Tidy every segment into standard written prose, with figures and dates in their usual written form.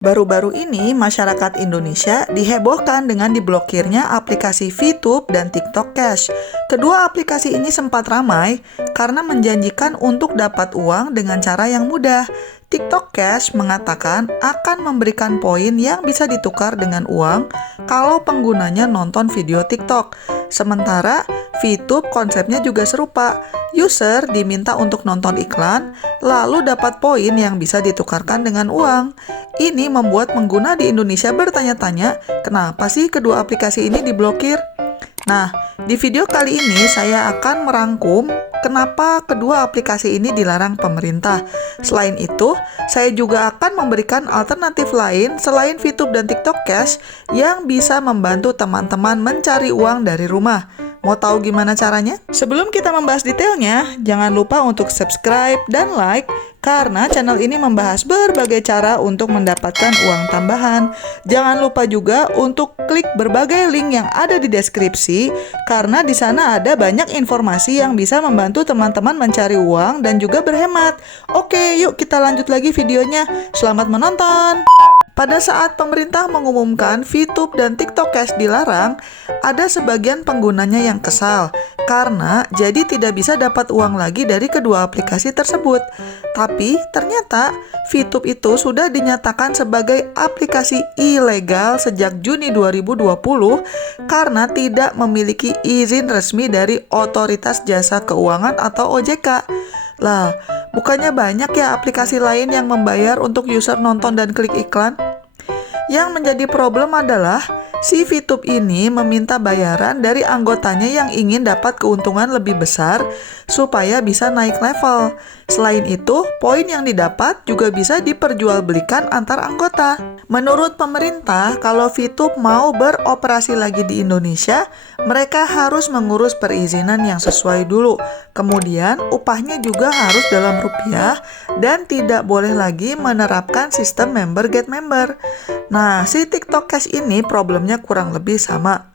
Baru-baru ini, masyarakat Indonesia dihebohkan dengan diblokirnya aplikasi VTube dan TikTok Cash. Kedua aplikasi ini sempat ramai karena menjanjikan untuk dapat uang dengan cara yang mudah. TikTok Cash mengatakan akan memberikan poin yang bisa ditukar dengan uang kalau penggunanya nonton video TikTok. Sementara VTube konsepnya juga serupa. User diminta untuk nonton iklan, lalu dapat poin yang bisa ditukarkan dengan uang. Ini membuat pengguna di Indonesia bertanya-tanya, kenapa sih kedua aplikasi ini diblokir? Nah, di video kali ini saya akan merangkum kenapa kedua aplikasi ini dilarang pemerintah. Selain itu, saya juga akan memberikan alternatif lain selain VTube dan TikTok Cash yang bisa membantu teman-teman mencari uang dari rumah. Mau tahu gimana caranya? Sebelum kita membahas detailnya, jangan lupa untuk subscribe dan like karena channel ini membahas berbagai cara untuk mendapatkan uang tambahan. Jangan lupa juga untuk klik berbagai link yang ada di deskripsi karena di sana ada banyak informasi yang bisa membantu teman-teman mencari uang dan juga berhemat. Oke, yuk kita lanjut lagi videonya. Selamat menonton! Pada saat pemerintah mengumumkan VTube dan TikTok Cash dilarang, ada sebagian penggunanya yang kesal karena jadi tidak bisa dapat uang lagi dari kedua aplikasi tersebut. Tapi ternyata VTube itu sudah dinyatakan sebagai aplikasi ilegal sejak Juni 2020 karena tidak memiliki izin resmi dari Otoritas Jasa Keuangan atau OJK. Lah, bukannya banyak ya aplikasi lain yang membayar untuk user nonton dan klik iklan? Yang menjadi problem adalah si VTube ini meminta bayaran dari anggotanya yang ingin dapat keuntungan lebih besar supaya bisa naik level. Selain itu, poin yang didapat juga bisa diperjualbelikan antar anggota. Menurut pemerintah, kalau VTube mau beroperasi lagi di Indonesia, mereka harus mengurus perizinan yang sesuai dulu. Kemudian, upahnya juga harus dalam rupiah dan tidak boleh lagi menerapkan sistem member get member. Nah, si TikTok Cash ini problemnya kurang lebih sama.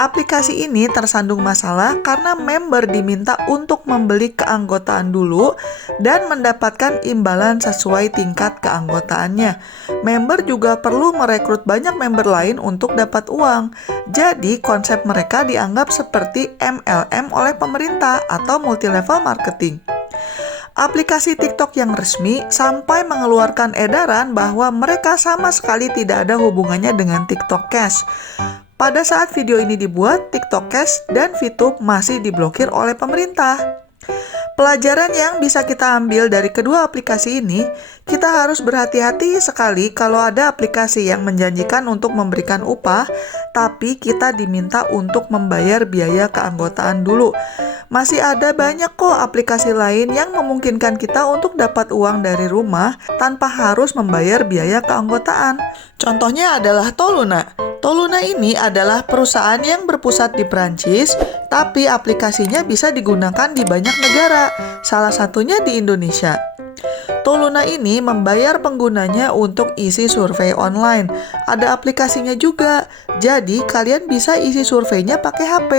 Aplikasi ini tersandung masalah karena member diminta untuk membeli keanggotaan dulu dan mendapatkan imbalan sesuai tingkat keanggotaannya. Member juga perlu merekrut banyak member lain untuk dapat uang. Jadi, konsep mereka dianggap seperti MLM oleh pemerintah atau multi-level marketing. Aplikasi TikTok yang resmi sampai mengeluarkan edaran bahwa mereka sama sekali tidak ada hubungannya dengan TikTok Cash. Pada saat video ini dibuat, TikTok Cash dan VTube masih diblokir oleh pemerintah. Pelajaran yang bisa kita ambil dari kedua aplikasi ini, kita harus berhati-hati sekali kalau ada aplikasi yang menjanjikan untuk memberikan upah, tapi kita diminta untuk membayar biaya keanggotaan dulu. Masih ada banyak kok aplikasi lain yang memungkinkan kita untuk dapat uang dari rumah tanpa harus membayar biaya keanggotaan. Contohnya adalah Toluna. Toluna ini adalah perusahaan yang berpusat di Prancis, tapi aplikasinya bisa digunakan di banyak negara, salah satunya di Indonesia. Toluna ini membayar penggunanya untuk isi survei online. Ada aplikasinya juga, jadi kalian bisa isi surveinya pakai HP.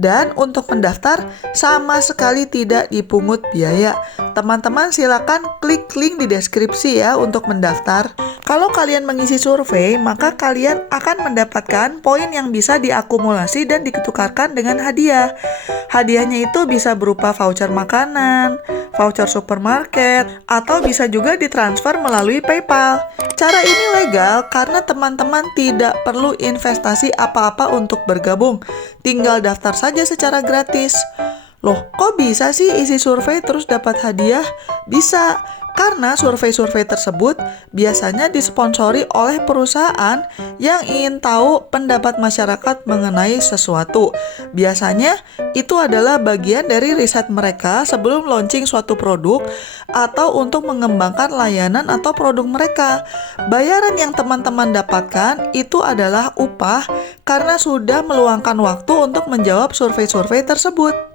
Dan untuk mendaftar sama sekali tidak dipungut biaya. Teman-teman silakan klik link di deskripsi ya untuk mendaftar. Kalau kalian mengisi survei, maka kalian akan mendapatkan poin yang bisa diakumulasi dan ditukarkan dengan hadiah. Hadiahnya itu bisa berupa voucher makanan, voucher supermarket, atau bisa juga ditransfer melalui PayPal. Cara ini legal karena teman-teman tidak perlu investasi apa-apa untuk bergabung. Tinggal daftar saja secara gratis. Loh, kok bisa sih isi survei terus dapat hadiah? Bisa, karena survei-survei tersebut biasanya disponsori oleh perusahaan yang ingin tahu pendapat masyarakat mengenai sesuatu. Biasanya itu adalah bagian dari riset mereka sebelum launching suatu produk atau untuk mengembangkan layanan atau produk mereka. Bayaran yang teman-teman dapatkan itu adalah upah karena sudah meluangkan waktu untuk menjawab survei-survei tersebut.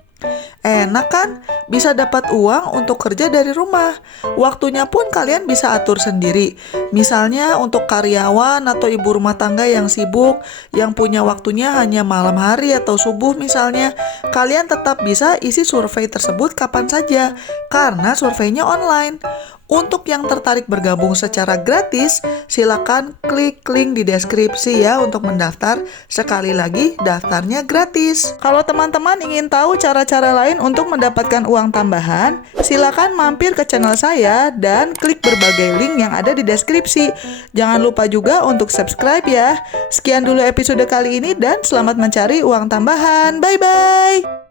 Enak kan? Bisa dapat uang untuk kerja dari rumah. Waktunya pun kalian bisa atur sendiri. Misalnya untuk karyawan atau ibu rumah tangga yang sibuk, yang punya waktunya hanya malam hari atau subuh misalnya, kalian tetap bisa isi survei tersebut kapan saja, karena surveinya online. Untuk yang tertarik bergabung secara gratis, silakan klik link di deskripsi ya untuk mendaftar. Sekali lagi, daftarnya gratis. Kalau teman-teman ingin tahu cara-cara lain untuk mendapatkan uang tambahan, silakan mampir ke channel saya dan klik berbagai link yang ada di deskripsi. Jangan lupa juga untuk subscribe ya. Sekian dulu episode kali ini dan selamat mencari uang tambahan. Bye-bye!